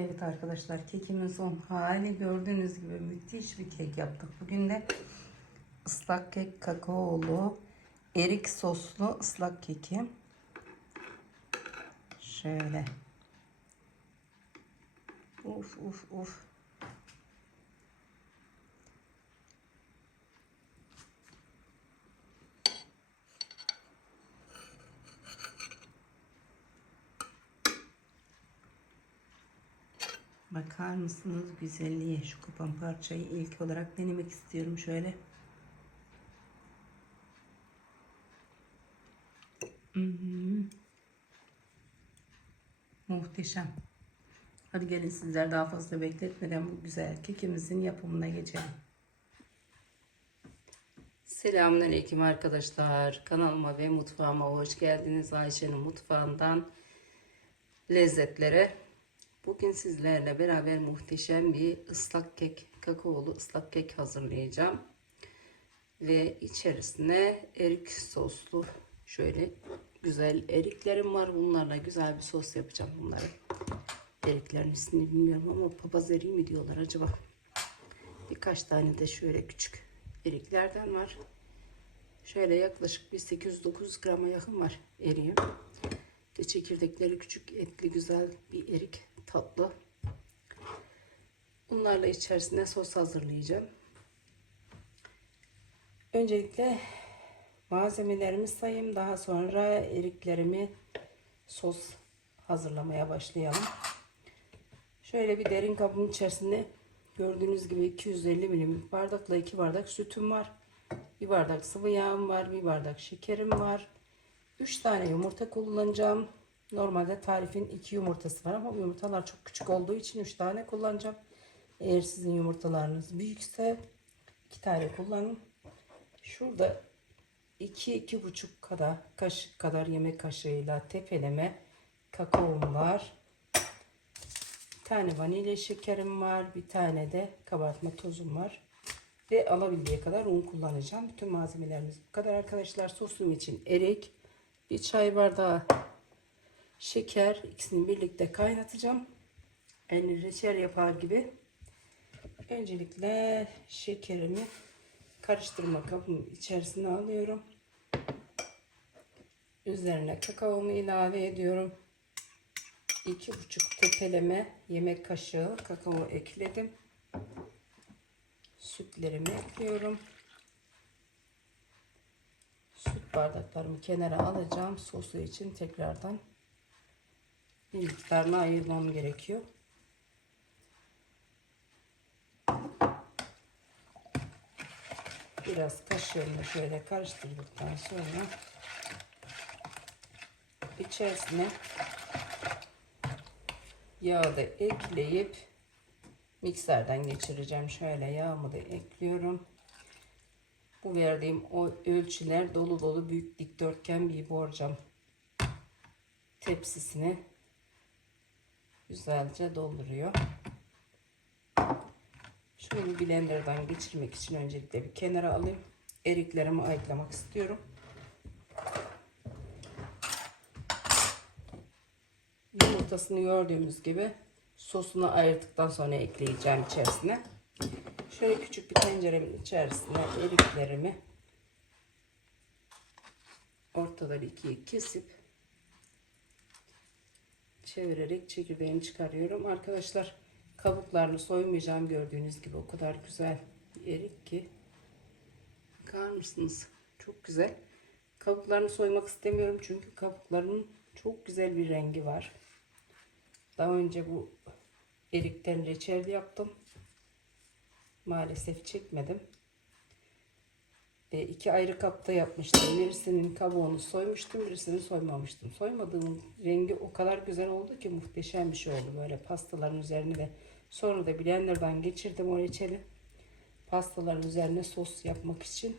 Evet arkadaşlar kekimin son hali gördüğünüz gibi müthiş bir kek yaptık. Bugün de ıslak kek kakaolu erik soslu ıslak keki. Şöyle. Uf uf uf. Bakar mısınız güzelliğe? Şu kopan parçayı ilk olarak denemek istiyorum şöyle. Mhm. Muhteşem. Hadi gelin sizler daha fazla bekletmeden bu güzel kekimizin yapımına geçelim. Selamünaleyküm arkadaşlar. Kanalıma ve mutfağıma hoş geldiniz. Ayşe'nin mutfağından lezzetlere. Bugün sizlerle beraber muhteşem bir ıslak kek, kakaolu ıslak kek hazırlayacağım. Ve içerisine erik soslu şöyle güzel eriklerim var. Bunlarla güzel bir sos yapacağım bunları. Eriklerin ismini bilmiyorum ama papaz eriği mi diyorlar acaba? Birkaç tane de şöyle küçük eriklerden var. Şöyle yaklaşık bir 800-900 grama yakın var eriğim. De çekirdekleri küçük etli güzel bir erik tatlı. Bunlarla içerisine sos hazırlayacağım. Öncelikle malzemelerimi sayayım. Daha sonra eriklerimi sos hazırlamaya başlayalım. Şöyle bir derin kabın içerisinde gördüğünüz gibi 250 milim bardakla 2 bardak sütüm var. Bir bardak sıvı yağım var. Bir bardak şekerim var. 3 tane yumurta kullanacağım. Normalde tarifin 2 yumurtası var ama yumurtalar çok küçük olduğu için 3 tane kullanacağım. Eğer sizin yumurtalarınız büyükse 2 tane kullanın. Şurada 2-2,5 kadar kaşık kadar yemek kaşığıyla tepeleme kakaom var. Bir tane vanilya şekerim var. Bir tane de kabartma tozum var. Ve alabildiği kadar un kullanacağım. Bütün malzemelerimiz bu kadar arkadaşlar. Sosum için erik, bir çay bardağı şeker ikisini birlikte kaynatacağım. Yani reçel yapar gibi. Öncelikle şekerimi karıştırma kabım içerisine alıyorum. Üzerine kakaomu ilave ediyorum. 2,5 tepeleme yemek kaşığı kakao ekledim. Sütlerimi ekliyorum. Süt bardaklarımı kenara alacağım. Sosu için tekrardan bir miktarını ayırmam gerekiyor. Biraz kaşığımla şöyle karıştırdıktan sonra içerisine yağı da ekleyip mikserden geçireceğim. Şöyle yağımı da ekliyorum. Bu verdiğim o ölçüler dolu dolu büyük dikdörtgen bir borcam tepsisine güzelce dolduruyor. Bir blenderdan geçirmek için öncelikle bir kenara alayım. Eriklerimi ayıklamak istiyorum. Yumurtasını gördüğümüz gibi sosunu ayırdıktan sonra ekleyeceğim içerisine. Şöyle küçük bir tenceremin içerisine eriklerimi ortaları ikiye kesip çevirerek çekirdeğini çıkarıyorum. Arkadaşlar kabuklarını soymayacağım gördüğünüz gibi o kadar güzel erik ki bakar mısınız? Çok güzel. Kabuklarını soymak istemiyorum çünkü kabuklarının çok güzel bir rengi var. Daha önce bu erikten reçel yaptım. Maalesef çekmedim. E, iki ayrı kapta yapmıştım. Birisinin kabuğunu soymuştum, birisini soymamıştım. Soymadığım rengi o kadar güzel oldu ki muhteşem bir şey oldu. Böyle pastaların üzerine de sonra da blenderdan geçirdim o reçeli. Pastaların üzerine sos yapmak için.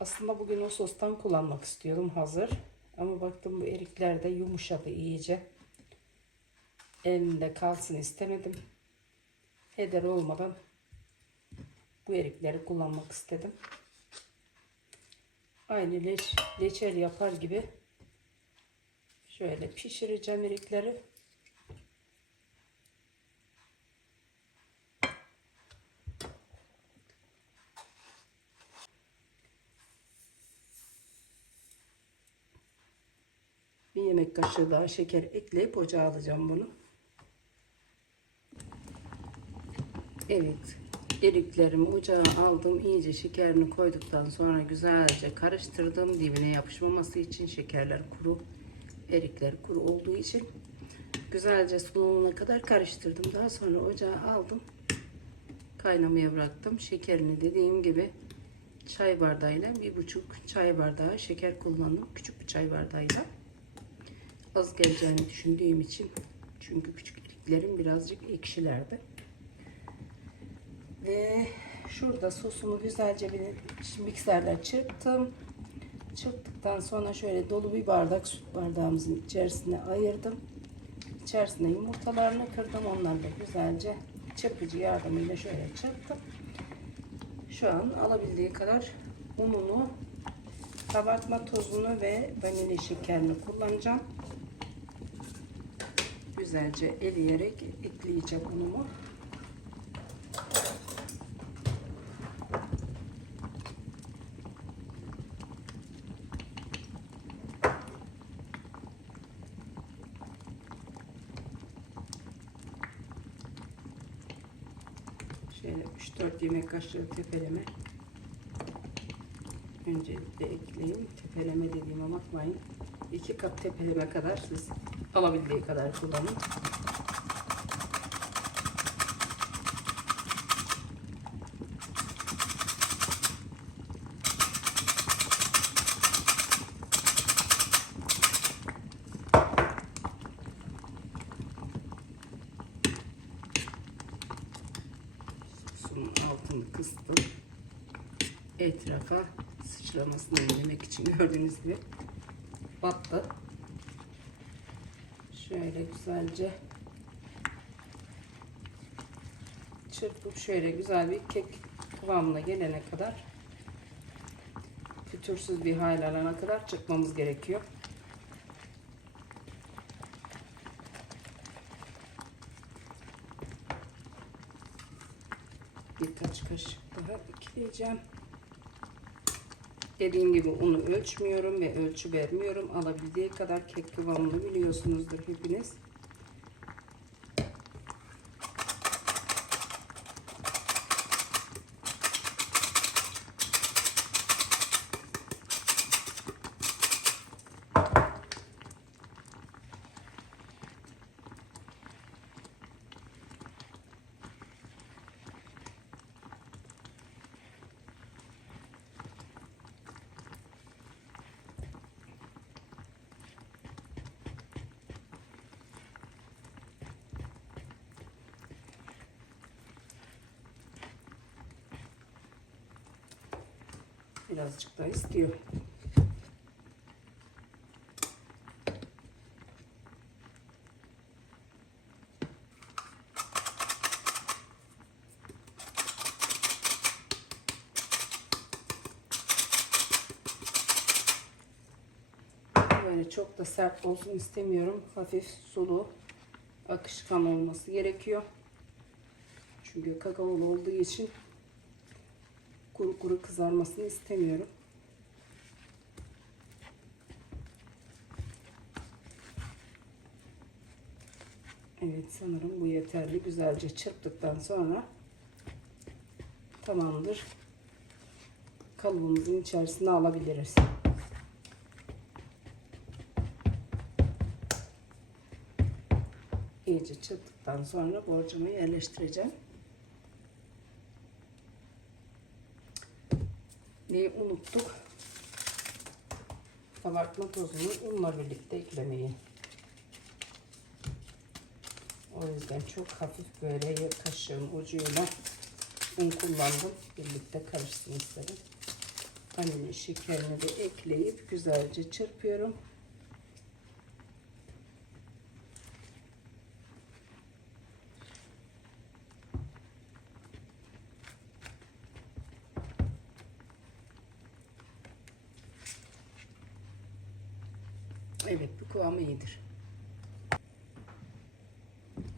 Aslında bugün o sostan kullanmak istiyordum hazır. Ama baktım bu erikler de yumuşadı iyice. Elimde kalsın istemedim. Heder olmadan bu erikleri kullanmak istedim aynı leç, leçel yapar gibi şöyle pişireceğim erikleri. Bir yemek kaşığı daha şeker ekleyip ocağa alacağım bunu. Evet. Eriklerimi ocağa aldım. İyice şekerini koyduktan sonra güzelce karıştırdım. Dibine yapışmaması için şekerler kuru. Erikler kuru olduğu için güzelce suluğuna kadar karıştırdım. Daha sonra ocağa aldım. Kaynamaya bıraktım. Şekerini dediğim gibi çay bardağıyla bir buçuk çay bardağı şeker kullandım. Küçük bir çay bardağıyla. Az geleceğini düşündüğüm için. Çünkü küçük eriklerim birazcık ekşilerdi. Ve şurada sosumu güzelce bir mikserle çırptım. Çırptıktan sonra şöyle dolu bir bardak süt bardağımızın içerisine ayırdım. İçerisine yumurtalarını kırdım. Onları da güzelce çırpıcı yardımıyla şöyle çırptım. Şu an alabildiği kadar ununu, kabartma tozunu ve vanilya şekerini kullanacağım. Güzelce eleyerek ekleyeceğim unumu. Şöyle 3-4 yemek kaşığı tepeleme. Öncelikle ekleyeyim. Tepeleme dediğime bakmayın. 2 kap tepeleme kadar siz alabildiği kadar kullanın. Etrafa sıçramasını önlemek için gördüğünüz gibi battı. Şöyle güzelce çırpıp şöyle güzel bir kek kıvamına gelene kadar fütursuz bir hal alana kadar çırpmamız gerekiyor. birkaç kaşık daha ekleyeceğim. Dediğim gibi unu ölçmüyorum ve ölçü vermiyorum. Alabildiği kadar kek kıvamını biliyorsunuzdur hepiniz. Birazcık daha istiyor. Böyle çok da sert olsun istemiyorum. Hafif sulu, akışkan olması gerekiyor. Çünkü kakaolu olduğu için kuru kuru kızarmasını istemiyorum. Evet sanırım bu yeterli. Güzelce çırptıktan sonra tamamdır. Kalıbımızın içerisine alabiliriz. İyice çırptıktan sonra borcumu yerleştireceğim. Neyi unuttuk? Kabartma tozunu unla birlikte eklemeyi. O yüzden çok hafif böyle kaşığın ucuyla un kullandım. Birlikte karışsın istedim. Vanilya şekerini de ekleyip güzelce çırpıyorum. Evet bu kıvamı iyidir.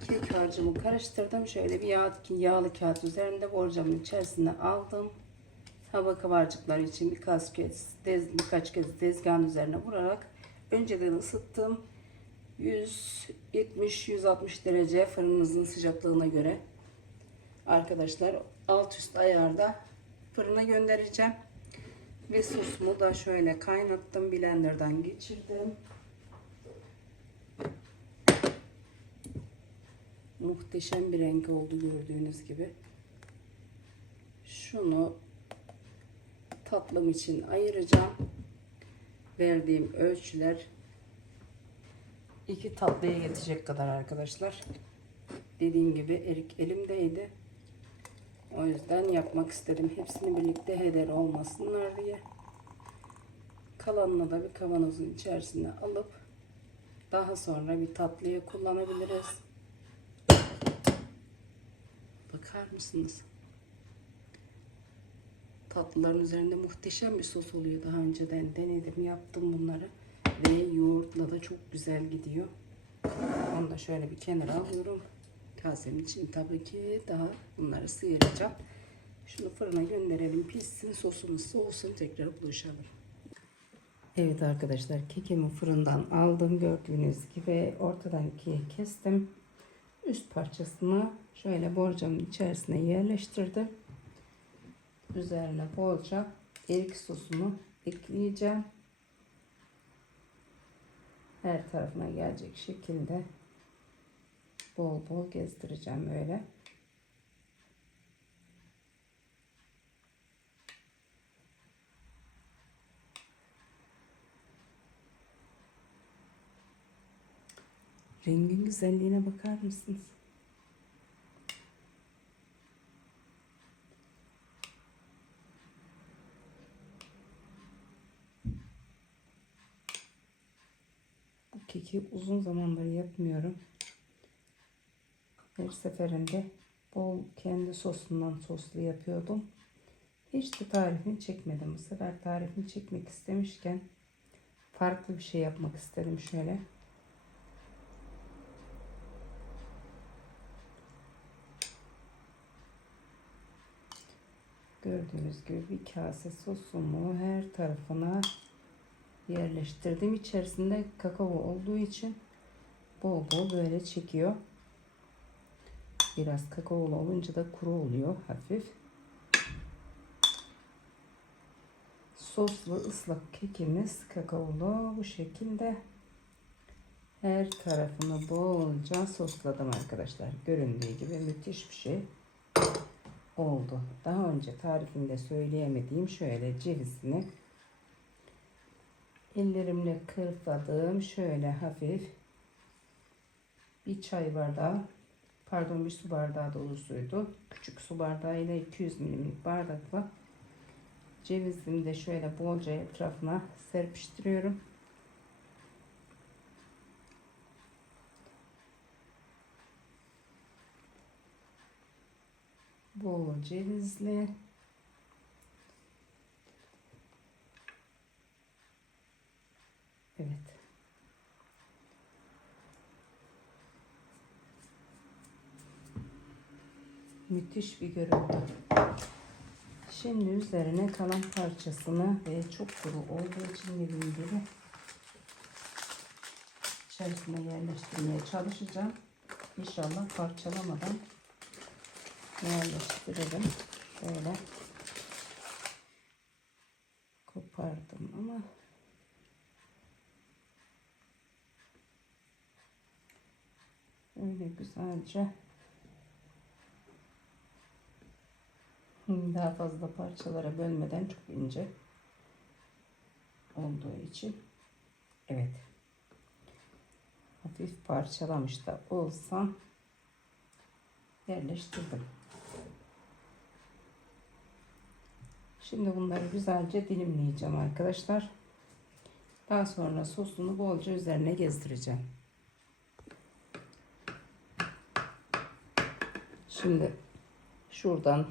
Kek harcımı karıştırdım. Şöyle bir yağ, yağlı kağıt üzerinde borcamın içerisine aldım. Hava kabarcıkları için birkaç kez, dez, birkaç kez tezgahın üzerine vurarak önceden ısıttım. 170-160 derece fırınınızın sıcaklığına göre arkadaşlar alt üst ayarda fırına göndereceğim. Ve sosumu da şöyle kaynattım. Blender'dan geçirdim. Muhteşem bir renk oldu gördüğünüz gibi. Şunu tatlım için ayıracağım. Verdiğim ölçüler iki tatlıya yetecek kadar arkadaşlar. Dediğim gibi erik elimdeydi. O yüzden yapmak istedim. Hepsini birlikte heder olmasınlar diye. Kalanını da bir kavanozun içerisine alıp daha sonra bir tatlıya kullanabiliriz. Bakar mısınız? Tatlıların üzerinde muhteşem bir sos oluyor. Daha önceden denedim, yaptım bunları. Ve yoğurtla da çok güzel gidiyor. Onu da şöyle bir kenara alıyorum. Kasemin için tabii ki daha bunları sıyıracağım. Şunu fırına gönderelim pişsin sosumuz soğusun tekrar buluşalım. Evet arkadaşlar kekimi fırından aldım gördüğünüz gibi ortadan ikiye kestim. Üst parçasını şöyle borcamın içerisine yerleştirdim. Üzerine bolca erik sosunu ekleyeceğim. Her tarafına gelecek şekilde bol bol gezdireceğim böyle. Rengin güzelliğine bakar mısınız? Bu keki uzun zamandır yapmıyorum. Her seferinde bol kendi sosundan soslu yapıyordum. Hiç de tarifini çekmedim. Bu sefer tarifini çekmek istemişken farklı bir şey yapmak istedim şöyle. Gördüğünüz gibi bir kase sosumu her tarafına yerleştirdim. İçerisinde kakao olduğu için bol bol böyle çekiyor. Biraz kakaolu olunca da kuru oluyor hafif. Soslu ıslak kekimiz kakaolu bu şekilde her tarafını bolca sosladım arkadaşlar. Göründüğü gibi müthiş bir şey oldu. Daha önce tarifinde söyleyemediğim şöyle cevizini ellerimle kırpladığım şöyle hafif bir çay bardağı pardon bir su bardağı dolusuydu. Küçük su bardağıyla 200 milimlik bardakla cevizimi de şöyle bolca etrafına serpiştiriyorum. Bol cevizli. Evet. Müthiş bir görüntü. Şimdi üzerine kalan parçasını ve çok kuru olduğu için dediğim gibi içerisine yerleştirmeye çalışacağım. İnşallah parçalamadan yerleştirelim. Böyle. Kopardım ama. Öyle güzelce. Daha fazla parçalara bölmeden çok ince olduğu için. Evet. Hafif parçalamış da olsam yerleştirdim. Şimdi bunları güzelce dilimleyeceğim arkadaşlar. Daha sonra sosunu bolca üzerine gezdireceğim. Şimdi şuradan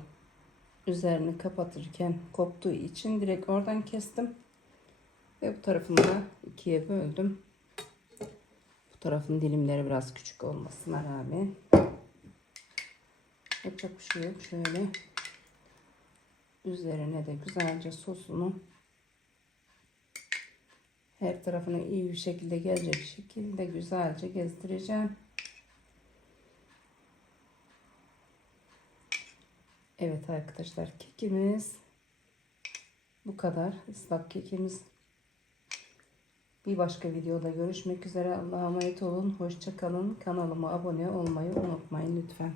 üzerini kapatırken koptuğu için direkt oradan kestim. Ve bu tarafını da ikiye böldüm. Bu tarafın dilimleri biraz küçük olmasına rağmen yapacak bir şey yok. Şöyle üzerine de güzelce sosunu Her tarafına iyi bir şekilde gelecek şekilde güzelce gezdireceğim. Evet arkadaşlar kekimiz bu kadar. Islak kekimiz. Bir başka videoda görüşmek üzere. Allah'a emanet olun. Hoşça kalın. Kanalıma abone olmayı unutmayın lütfen.